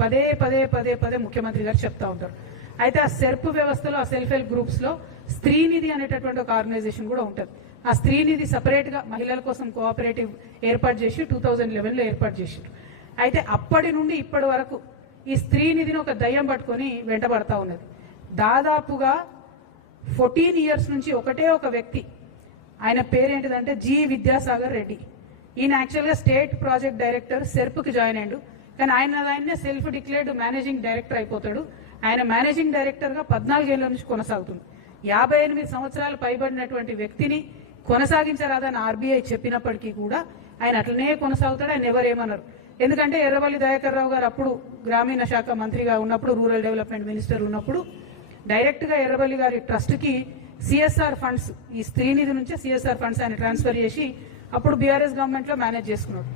పదే పదే పదే పదే ముఖ్యమంత్రి గారు చెప్తా ఉంటారు. అయితే ఆ సెర్ప్ వ్యవస్థలో ఆ సెల్ఫ్ హెల్ప్ గ్రూప్స్ లో స్త్రీనిధి అనేటటువంటి ఒక ఆర్గనైజేషన్ కూడా ఉంటుంది. ఆ స్త్రీనిధి సపరేట్ గా మహిళల కోసం కోఆపరేటివ్ ఏర్పాటు చేసి 2011లో ఏర్పాటు చేశారు. అయితే అప్పటి నుండి ఇప్పటి వరకు ఈ స్త్రీనిధిని ఒక దయ్యం పట్టుకొని వెంటబడతా ఉన్నది. దాదాపుగా 14 years నుంచి ఒకటే ఒక వ్యక్తి, ఆయన పేరేంటిదంటే జి విద్యాసాగర్ రెడ్డి. ఈయన యాక్చువల్గా స్టేట్ ప్రాజెక్ట్ డైరెక్టర్ సెర్ప్కి జాయిన్ అయ్యాడు. కానీ ఆయనే సెల్ఫ్ డిక్లేర్డ్ మేనేజింగ్ డైరెక్టర్ అయిపోతాడు. ఆయన మేనేజింగ్ డైరెక్టర్ గా 14 ఏళ్ల నుంచి కొనసాగుతుంది. 58 సంవత్సరాలు పైబడినటువంటి వ్యక్తిని కొనసాగించరాదని ఆర్బీఐ చెప్పినప్పటికీ కూడా ఆయన అట్లనే కొనసాగుతాడు. ఆయన ఎవరేమన్నారు. ఎందుకంటే ఎర్రవల్లి దయాకర్ రావు గారు అప్పుడు గ్రామీణ శాఖ మంత్రిగా ఉన్నప్పుడు, రూరల్ డెవలప్మెంట్ మినిస్టర్ ఉన్నప్పుడు డైరెక్ట్ గా ఎర్రవల్లి గారి ట్రస్ట్ కి సిఎస్ఆర్ ఫండ్స్, ఈ స్త్రీనిధి నుంచే సిఎస్ఆర్ ఫండ్స్ ఆయన ట్రాన్స్ఫర్ చేసి అప్పుడు బీఆర్ఎస్ గవర్నమెంట్ లో మేనేజ్ చేసుకున్నాడు.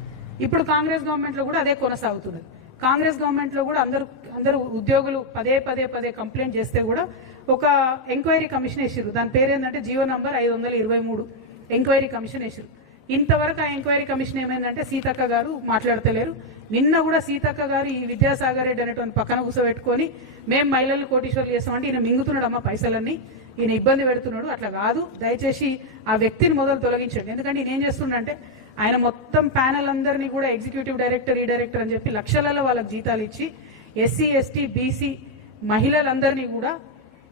ఇప్పుడు కాంగ్రెస్ గవర్నమెంట్ లో కూడా అదే కొనసాగుతున్నది. కాంగ్రెస్ గవర్నమెంట్ లో కూడా అందరూ ఉద్యోగులు పదే పదే పదే కంప్లైంట్ చేస్తే కూడా ఒక ఎంక్వైరీ కమిషన్ వేసారు. దాని పేరు ఏంటంటే జీవో నంబర్ 523 ఎంక్వైరీ కమిషన్ వేసారు. ఇంతవరకు ఆ ఎంక్వైరీ కమిషన్ ఏమైందంటే సీతక్క గారు మాట్లాడతలేరు. నిన్న కూడా సీతక్క గారు ఈ విద్యాసాగర్ రెడ్డి అనేటువంటి పక్కన కూర్చోబెట్టుకొని మేము మహిళలు కోటీశ్వర్లు చేస్తామంటే ఈయన మింగుతున్నాడు అమ్మ పైసలన్నీ, ఈయన ఇబ్బంది పెడుతున్నాడు. అట్లా కాదు, దయచేసి ఆ వ్యక్తిని మొదలు తొలగించండి. ఎందుకంటే ఈయన ఏం చేస్తుండంటే ఆయన మొత్తం ప్యానల్ అందరినీ కూడా ఎగ్జిక్యూటివ్ డైరెక్టర్, ఈ డైరెక్టర్ అని చెప్పి లక్షలలో వాళ్ళకి జీతాలు ఇచ్చి ఎస్సీ ఎస్టీ బీసీ మహిళలందరినీ కూడా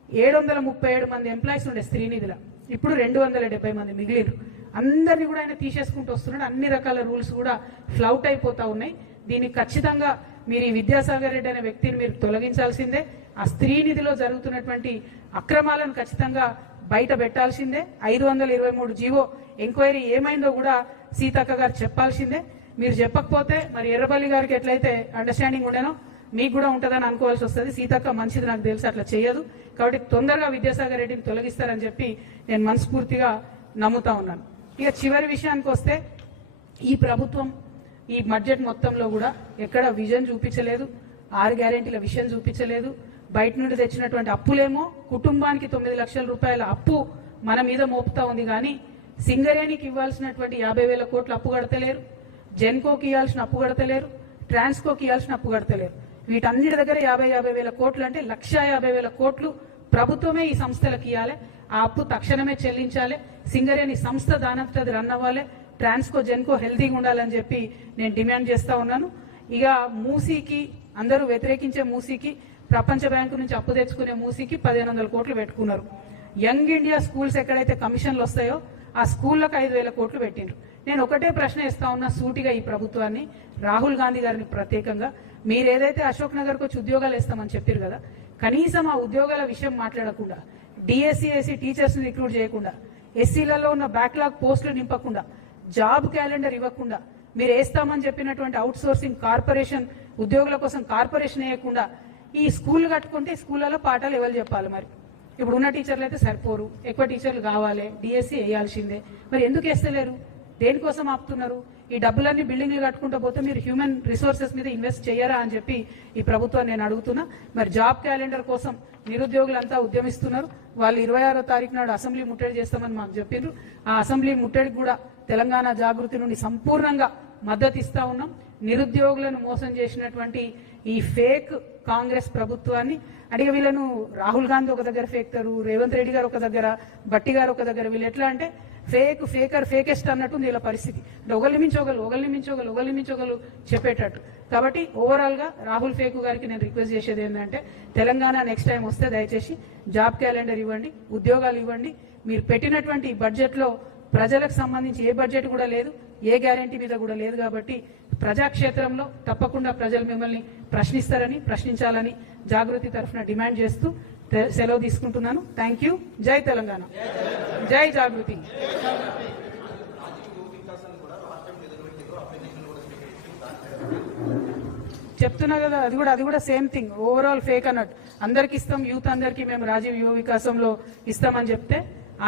737 మంది ఎంప్లాయీస్ ఉండే స్త్రీనిధిలో ఇప్పుడు 270 మంది మిగిలిరు. అందరినీ కూడా ఆయన తీసేసుకుంటూ వస్తున్నాడు. అన్ని రకాల రూల్స్ కూడా ఫ్లౌట్ అయిపోతా ఉన్నాయి. దీనికి ఖచ్చితంగా మీరు ఈ విద్యాసాగర్ రెడ్డి అనే వ్యక్తిని మీరు తొలగించాల్సిందే. ఆ స్త్రీనిధిలో జరుగుతున్నటువంటి అక్రమాలను ఖచ్చితంగా బయట పెట్టాల్సిందే. 523 జీవో ఎంక్వైరీ ఏమైందో కూడా సీతక్క గారు చెప్పాల్సిందే. మీరు చెప్పకపోతే మరి ఎర్రబల్లి గారికి ఎట్లయితే అండర్స్టాండింగ్ ఉండేనో మీకు కూడా ఉంటుందని అనుకోవాల్సి వస్తుంది. సీతక్క మంచిది, నాకు తెలిసి అట్లా చేయదు. కాబట్టి తొందరగా విద్యాసాగర్ రెడ్డిని తొలగిస్తారని చెప్పి నేను మనస్ఫూర్తిగా నమ్ముతా ఉన్నాను. ఇక చివరి విషయానికి వస్తే ఈ ప్రభుత్వం ఈ బడ్జెట్ మొత్తంలో కూడా ఎక్కడ విజన్ చూపించలేదు, 6 గ్యారెంటీల విషయం చూపించలేదు. బయట నుండి తెచ్చినటువంటి అప్పులేమో కుటుంబానికి 9 లక్షల రూపాయల అప్పు మన మీద మోపుతా ఉంది. కానీ సింగరేణికి ఇవ్వాల్సినటువంటి 50,000 కోట్లు అప్పు కడతలేరు, జెన్కోకి ఇవ్వాల్సిన అప్పు కడతలేరు, ట్రాన్స్కోకి ఇవ్వాల్సిన అప్పు కడతలేరు. వీటన్నిటి దగ్గర 50,000 కోట్లు అంటే 1,50,000 కోట్లు ప్రభుత్వమే ఈ సంస్థలకు ఇవ్వాలి. ఆ అప్పు తక్షణమే చెల్లించాలి. సింగరేణి సంస్థ దానంతది రన్ అవ్వాలి. ట్రాన్స్కో జెన్కో హెల్తీగా ఉండాలని చెప్పి నేను డిమాండ్ చేస్తా ఉన్నాను. ఇక మూసీకి అందరూ వ్యతిరేకించే మూసీకి, ప్రపంచ బ్యాంకు నుంచి అప్పు తెచ్చుకునే మూసీకి 1,500 కోట్లు పెట్టుకున్నారు. యంగ్ ఇండియా స్కూల్స్ ఎక్కడైతే కమిషన్లు వస్తాయో ఆ స్కూళ్లకు 5,000 కోట్లు పెట్టిండ్రు. నేను ఒకటే ప్రశ్న ఇస్తా ఉన్నా సూటిగా ఈ ప్రభుత్వాన్ని, రాహుల్ గాంధీ గారిని ప్రత్యేకంగా, మీరు ఏదైతే అశోక్ నగర్కి వచ్చి ఉద్యోగాలు ఇస్తామని చెప్పారు కదా, కనీసం ఆ ఉద్యోగాల విషయం మాట్లాడకుండా, డిఎస్సీ ఎస్సీ టీచర్స్ ని రిక్రూట్ చేయకుండా, ఎస్సీలలో ఉన్న బ్యాక్లాగ్ పోస్టులు నింపకుండా, జాబ్ క్యాలెండర్ ఇవ్వకుండా, మీరు వేస్తామని చెప్పినటువంటి అవుట్ సోర్సింగ్ కార్పొరేషన్ ఉద్యోగుల కోసం కార్పొరేషన్ వేయకుండా ఈ స్కూల్ కట్టుకుంటే స్కూళ్ళలో పాఠాలు ఎవరు చెప్పాలి? మరి ఇప్పుడు ఉన్న టీచర్లు అయితే సరిపోరు, ఎక్కువ టీచర్లు కావాలి, డిఎస్సీ వేయాల్సిందే. మరి ఎందుకు వేస్తలేరు? దేనికోసం ఆపుతున్నారు? ఈ డబ్బులన్నీ బిల్డింగ్లు కట్టుకుంటూ పోతే మీరు హ్యూమన్ రిసోర్సెస్ మీద ఇన్వెస్ట్ చేయరా అని చెప్పి ఈ ప్రభుత్వాన్ని నేను అడుగుతున్నా. మరి జాబ్ క్యాలెండర్ కోసం నిరుద్యోగులంతా ఉద్యమిస్తున్నారు. వాళ్ళు 26వ తారీఖు నాడు అసెంబ్లీ ముట్టడి చేస్తామని మాకు చెప్పారు. ఆ అసెంబ్లీ ముట్టడికి కూడా తెలంగాణ జాగృతి నుండి సంపూర్ణంగా మద్దతు ఇస్తా ఉన్నాం. నిరుద్యోగులను మోసం చేసినటువంటి ఈ ఫేక్ కాంగ్రెస్ ప్రభుత్వాన్ని అడిగ వీళ్ళను రాహుల్ గాంధీ ఒక దగ్గర ఫేక్తారు, రేవంత్ రెడ్డి గారు ఒక దగ్గర, బట్టి గారు ఒక దగ్గర. వీళ్ళు ఎట్లా అంటే ఫేకర్ ఫేకెస్ట్ అన్నట్టు వీళ్ళ పరిస్థితి. అంటే ఒకరిని మించోగలు చెప్పేటట్టు. కాబట్టి ఓవరాల్ గా రాహుల్ ఫేకు గారికి నేను రిక్వెస్ట్ చేసేది ఏంటంటే, తెలంగాణ నెక్స్ట్ టైం వస్తే దయచేసి జాబ్ క్యాలెండర్ ఇవ్వండి, ఉద్యోగాలు ఇవ్వండి. మీరు పెట్టినటువంటి బడ్జెట్ లో ప్రజలకు సంబంధించి ఏ బడ్జెట్ కూడా లేదు, ఏ గ్యారంటీ మీద కూడా లేదు. కాబట్టి ప్రజాక్షేత్రంలో తప్పకుండా ప్రజలు మిమ్మల్ని ప్రశ్నించాలని జాగృతి తరఫున డిమాండ్ చేస్తూ సెలవు తీసుకుంటున్నాను. Thank you. జై తెలంగాణ, జై జాగృతి. చెప్తున్నా కదా, అది కూడా సేమ్ థింగ్, ఓవరాల్ ఫేక్ అన్నట్టు. అందరికి ఇస్తాం, యూత్ అందరికీ మేము రాజీవ్ యువ వికాసంలో ఇస్తామని చెప్తే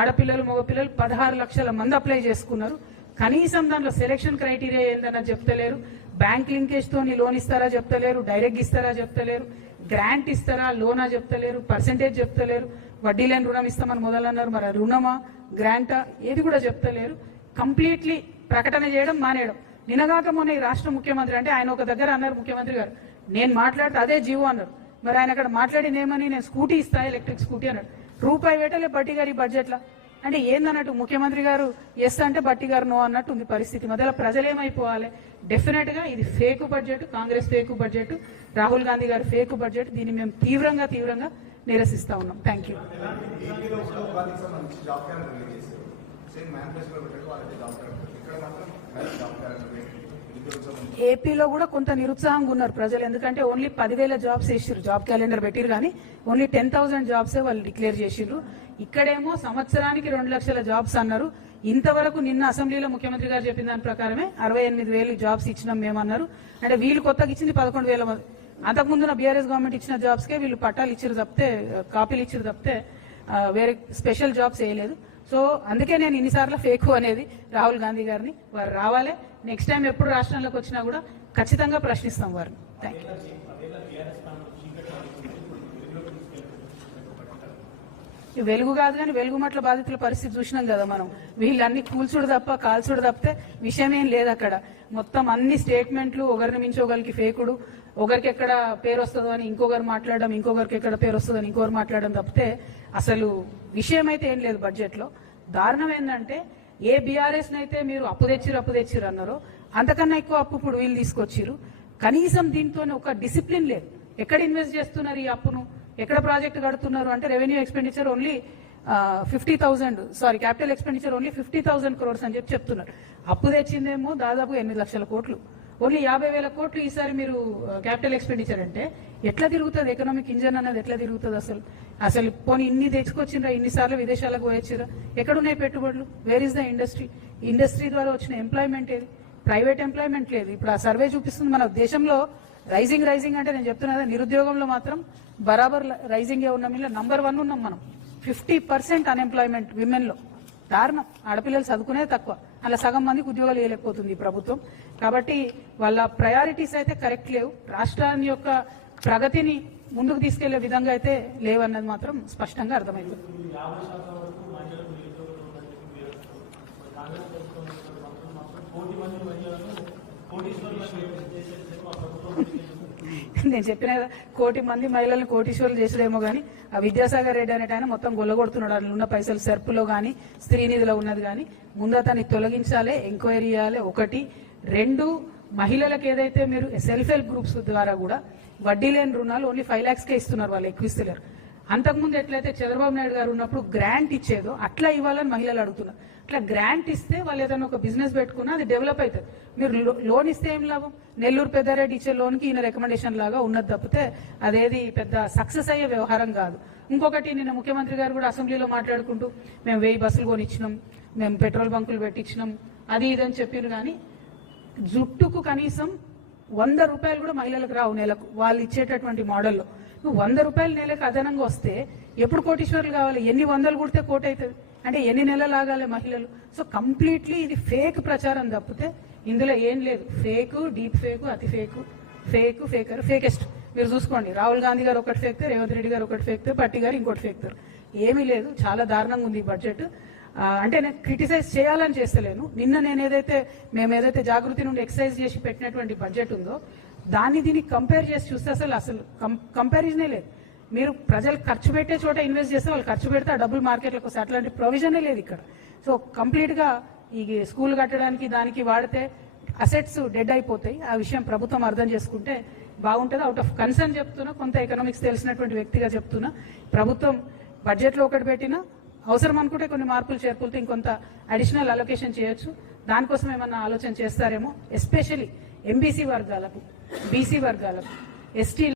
ఆడపిల్లలు మగపిల్లలు 16 లక్షల మంది అప్లై చేసుకున్నారు. కనీసం దాంట్లో సెలెక్షన్ క్రైటీరియా ఏందన్నా చెప్తలేరు. బ్యాంక్ లింకేజ్ తోని లోన్ ఇస్తారా చెప్తలేరు, డైరెక్ట్ ఇస్తారా చెప్తలేరు, గ్రాంట్ ఇస్తారా లోనా చెప్తలేరు, పర్సెంటేజ్ చెప్తలేరు, వడ్డీ లేని రుణం ఇస్తామని మొదలన్నారు. మరి రుణమా గ్రాంటా ఏది కూడా చెప్తలేరు. కంప్లీట్లీ ప్రకటన చేయడం మానేయడం. నిన్నగాక మొన్న ఈ రాష్ట్ర ముఖ్యమంత్రి అంటే ఆయన ఒక దగ్గర అన్నారు ముఖ్యమంత్రి గారు, నేను మాట్లాడితే అదే జీవో అన్నారు. మరి ఆయన అక్కడ మాట్లాడినేమని నేను స్కూటీ ఇస్తా ఎలక్ట్రిక్ స్కూటీ అన్నాడు. రూపాయి వేటలే బట్టి గారి బడ్జెట్లో. అంటే ఏందన్నట్టు ముఖ్యమంత్రి గారు ఎస్ అంటే బట్టి గారు నో అన్నట్టు ఉంది పరిస్థితి. మధ్యలో ప్రజలు ఏమైపోవాలి? డెఫినెట్ గా ఇది fake budget, Congress fake budget, Rahul Gandhi గారు ఫేక్ బడ్జెట్. దీన్ని మేము తీవ్రంగా నిరసిస్తా ఉన్నాం. Thank you. ఏపీలో కూడా కొంత నిరుత్సాహంగా ఉన్నారు ప్రజలు. ఎందుకంటే ఓన్లీ 10,000 జాబ్స్ వేసిర్రు, జాబ్ క్యాలెండర్ పెట్టిరు, కానీ ఓన్లీ 10,000 జాబ్సే వాళ్ళు డిక్లేర్ చేసిర్రు. ఇక్కడేమో సంవత్సరానికి 2 లక్షల జాబ్స్ అన్నారు. ఇంతవరకు నిన్న అసెంబ్లీలో ముఖ్యమంత్రి గారు చెప్పిన దాని ప్రకారమే 68,000 జాబ్స్ ఇచ్చినాం మేమన్నారు. అంటే వీళ్ళు కొత్తగా ఇచ్చింది 11,000 మంది. అంతకుముందున బీఆర్ఎస్ గవర్నమెంట్ ఇచ్చిన జాబ్స్కే వీళ్ళు పట్టాలు ఇచ్చిరు తప్పితే, కాపీలు ఇచ్చిరు తప్పితే వేరే స్పెషల్ జాబ్స్ వేయలేదు. సో అందుకే నేను ఇన్నిసార్లు ఫేక్ అనేది రాహుల్ గాంధీ గారిని. వారు రావాలి, నెక్స్ట్ టైం ఎప్పుడు రాష్ట్రంలోకి వచ్చినా కూడా ఖచ్చితంగా ప్రశ్నిస్తాం వారిని. Thank you. వెలుగు కాదు కానీ వెలుగుమట్ల బాధితుల పరిస్థితి చూసినాం కదా మనం. వీళ్ళన్ని కూల్చుడు తప్ప కాల్చుడు తప్పితే విషయం ఏం లేదు అక్కడ. మొత్తం అన్ని స్టేట్మెంట్లు ఒకరిని మించి ఒకరికి ఫేకుడు. ఒకరికి ఎక్కడ పేరు వస్తుందో అని ఇంకొకరు మాట్లాడడం, ఇంకొకరికి ఎక్కడ పేరు వస్తుందో అని ఇంకొకరు మాట్లాడడం తప్పితే అసలు విషయం అయితే ఏం లేదు బడ్జెట్ లో. దారుణం ఏంటంటే ఏ బీఆర్ఎస్ నైతే మీరు అప్పు తెచ్చిరు అన్నారో అంతకన్నా ఎక్కువ అప్పు ఇప్పుడు వీళ్ళు తీసుకొచ్చిరు. కనీసం దీంతో ఒక డిసిప్లిన్ లేదు. ఎక్కడ ఇన్వెస్ట్ చేస్తున్నారు ఈ అప్పును, ఎక్కడ ప్రాజెక్ట్ కడుతున్నారు అంటే revenue expenditure only 50,000, sorry capital expenditure only 50,000 crores అని చెప్తున్నారు. అప్పు తెచ్చిందేమో దాదాపు 8 లక్షల కోట్లు. ఓన్లీ 50,000 కోట్లు ఈసారి మీరు క్యాపిటల్ ఎక్స్పెండిచర్ అంటే ఎట్లా తిరుగుతుంది ఎకనామిక్ ఇంజన్ అనేది? ఎట్లా తిరుగుతుంది అసలు పోనీ ఇన్ని తెచ్చుకొచ్చిండ్రా, ఇన్నిసార్లు విదేశాలకు పోయొచ్చిరా? ఎక్కడున్నాయి పెట్టుబడులు? Where is the industry? Industry ద్వారా వచ్చిన ఎంప్లాయ్మెంట్ ఏది? ప్రైవేట్ ఎంప్లాయ్మెంట్ లేదు. ఇప్పుడు ఆ సర్వే చూపిస్తుంది మన దేశంలో రైజింగ్ అంటే నేను చెప్తున్నా కదా, నిరుద్యోగంలో మాత్రం బరాబర్ రైజింగ్ ఉన్నాం. ఇలా నంబర్ 1 ఉన్నాం మనం. 50% అన్ఎంప్లాయ్మెంట్ విమెన్ లో. దారుణం. ఆడపిల్లలు చదువుకునే తక్కువ, అలా సగం మందికి ఉద్యోగాలు వేయలేకపోతుంది ఈ ప్రభుత్వం. కాబట్టి వాళ్ళ ప్రయారిటీస్ అయితే కరెక్ట్ లేవు. రాష్ట్రాన్ని యొక్క ప్రగతిని ముందుకు తీసుకెళ్లే విధంగా అయితే లేవన్నది మాత్రం స్పష్టంగా అర్థమైంది. నేను చెప్పిన 1,00,00,000 మంది మహిళలను కోటీశ్వరులు చేసేదేమో కానీ ఆ విద్యాసాగర్ రెడ్డి అనేట ఆయన మొత్తం గొల్లగొడుతున్నాడు. అందులో ఉన్న పైసలు సెర్పులో కానీ స్త్రీనిధిలో ఉన్నది కానీ ముందు అతన్ని తొలగించాలి, ఎంక్వైరీ చేయాలి. 1, 2 మహిళలకు ఏదైతే మీరు సెల్ఫ్ హెల్ప్ గ్రూప్స్ ద్వారా కూడా వడ్డీ లేని రుణాలు ఓన్లీ 5 lakhsకే ఇస్తున్నారు, వాళ్ళు ఎక్కువ ఇస్తలేరు. అంతకుముందు ఎట్లయితే చంద్రబాబు నాయుడు గారు ఉన్నప్పుడు గ్రాంట్ ఇచ్చేదో అట్లా ఇవ్వాలని మహిళలు అడుగుతున్నారు. అట్లా గ్రాంట్ ఇస్తే వాళ్ళు ఏదైనా ఒక బిజినెస్ పెట్టుకున్నా అది డెవలప్ అవుతుంది. మీరు లోన్ ఇస్తే ఏం లాభం? నెల్లూరు పెద్దారెడ్డి ఇచ్చే లోన్కి ఈయన రికమెండేషన్ లాగా ఉన్నది తప్పితే అదేది పెద్ద సక్సెస్ అయ్యే వ్యవహారం కాదు. ఇంకొకటి, నిన్న ముఖ్యమంత్రి గారు కూడా అసెంబ్లీలో మాట్లాడుకుంటూ మేము 1000 బస్సులు కొనిచ్చినాం, మేము పెట్రోల్ బంకులు పెట్టించినాం, అది ఇదని చెప్పారు. కానీ జుట్టుకు కనీసం 100 రూపాయలు కూడా మహిళలకు రావు నెలకు వాళ్ళు ఇచ్చేటటువంటి మోడల్లో. నువ్వు 100 రూపాయలు నెలకు అదనంగా వస్తే ఎప్పుడు కోటీశ్వరులు కావాలి? ఎన్ని వందలు కుడితే కోటి అవుతుంది అంటే ఎన్ని నెలలు ఆగాలి మహిళలు? సో కంప్లీట్లీ ఇది ఫేక్ ప్రచారం తప్పితే ఇందులో ఏం లేదు. ఫేక్, డీప్ ఫేక్, అతి ఫేకర్, ఫేకెస్ట్. మీరు చూసుకోండి, రాహుల్ గాంధీ గారు ఒకటి ఫేక్తారు, రేవంత్ రెడ్డి గారు ఒకటి ఫేక్తారు, పట్టి గారు ఇంకోటి ఫేక్తారు. ఏమీ లేదు. చాలా దారుణంగా ఉంది ఈ బడ్జెట్. అంటే నేను క్రిటిసైజ్ చేయాలని చేస్తలేను. నిన్న మేము ఏదైతే జాగృతి నుండి ఎక్సర్సైజ్ చేసి పెట్టినటువంటి బడ్జెట్ ఉందో దాన్ని దీనికి కంపేర్ చేసి చూస్తే అసలు కంపారిజనే లేదు. మీరు ప్రజలు ఖర్చు పెట్టే చోట ఇన్వెస్ట్ చేస్తే వాళ్ళు ఖర్చు పెడితే ఆ డబ్బులు మార్కెట్లకు వస్తాయి. అట్లాంటి ప్రొవిజనే లేదు ఇక్కడ. సో కంప్లీట్ గా ఈ స్కూల్ కట్టడానికి దానికి వాడితే అసెట్స్ డెడ్ అయిపోతాయి. ఆ విషయం ప్రభుత్వం అర్థం చేసుకుంటే బాగుంటుంది. అవుట్ ఆఫ్ కన్సర్న్ చెప్తున్నా, కొంత ఎకనామిక్స్ తెలిసినటువంటి వ్యక్తిగా చెప్తున్నా. ప్రభుత్వం బడ్జెట్ లో ఒకటి పెట్టినా అవసరం అనుకుంటే కొన్ని మార్పులు చేర్పులతో ఇంకొంత అడిషనల్ అలొకేషన్ చేయొచ్చు. దానికోసం ఏమన్నా ఆలోచన చేస్తారేమో. ఎస్పెషల్లీ ఎంబీసీ వర్గాలకు, బీసీ వర్గాలకు, ఎస్టీ